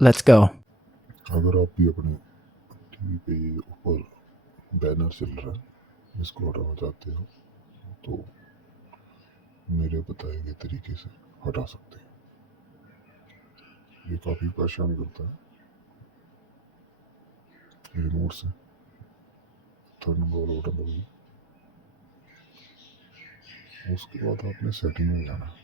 Let's go. अगर आप भी अपने टीवी पे ऊपर बैनर चल रहा है इसको हटाना चाहते हो तो मेरे बताए गए तरीके से हटा सकते हैं। ये काफ़ी परेशान करता है। रिमोट से थर्ड नंबर वाला बटन दबाइए। उसके बाद आपने सेटिंग में जाना है।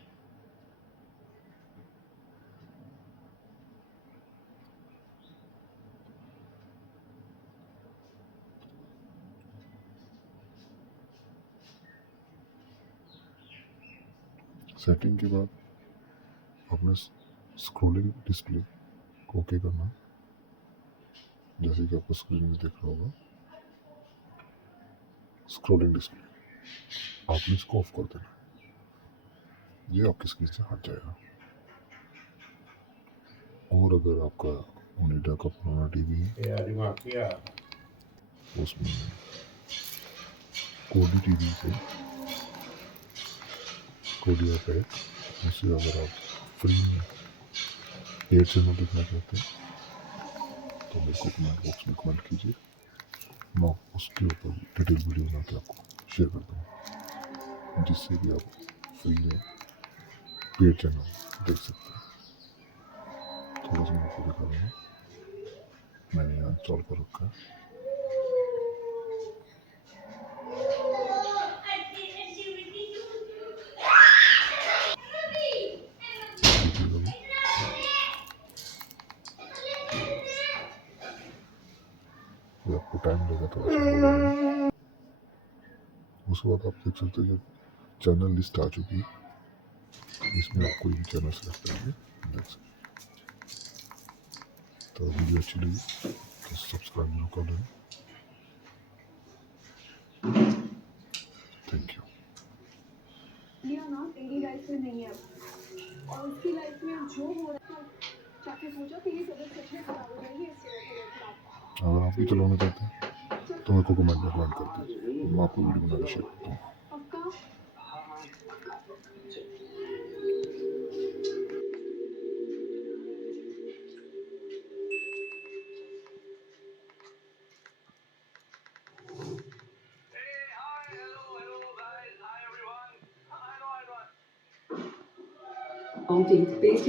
सेटिंग के बाद आपने स्क्रॉलिंग डिस्प्ले को ओके करना है। जैसे कि आपको स्क्रीन में दिख रहा होगा स्क्रॉलिंग डिस्प्ले, आपने इसको ऑफ कर देना है। ये आपकी स्क्रीन से हट जाएगा। और अगर आपका ओनिडा का पुराना टीवी है उसमें कोडी टीवी से कोडी ऐप है, उससे अगर आप फ्री में एयर चैनल देखना चाहते हैं तो मेरे को कमेंट बॉक्स में कमेंट कीजिए। मैं उसके ऊपर डिटेल वीडियो बना के आपको शेयर कर दूँगा जिससे कि आप फ्री में पेड चैनल देख सकते हैं। थोड़ा सा मैं आपको दिखा दूँगा। मैंने यहाँ इंस्टॉल कर रखा है। देखिएगा भी। ये आपको टाइम लगेगा थोड़ा सा होगा। उसके बाद आप देख सकते हैं कि चैनल लिस्ट आ चुकी है। इसमें आप कोई भी चैनल सेलेक्ट करेंगे देख सकते हैं। तो वीडियो अच्छी लगी तो सब्सक्राइब जरूर कर लेना। Thank you. लिया ना तेरी लाइफ में नहीं है और उसकी लाइफ में जो हो रहा है जाके सोचा तेरी तबीयत सच में खराब हो जाएगी इससे तबीयत खराब। अगर आप भी चलाना चाहते हैं तो मेरे को कमेंट में कमेंट कर दीजिए, मैं आपको वीडियो बना के शेयर करता हूँ। Update based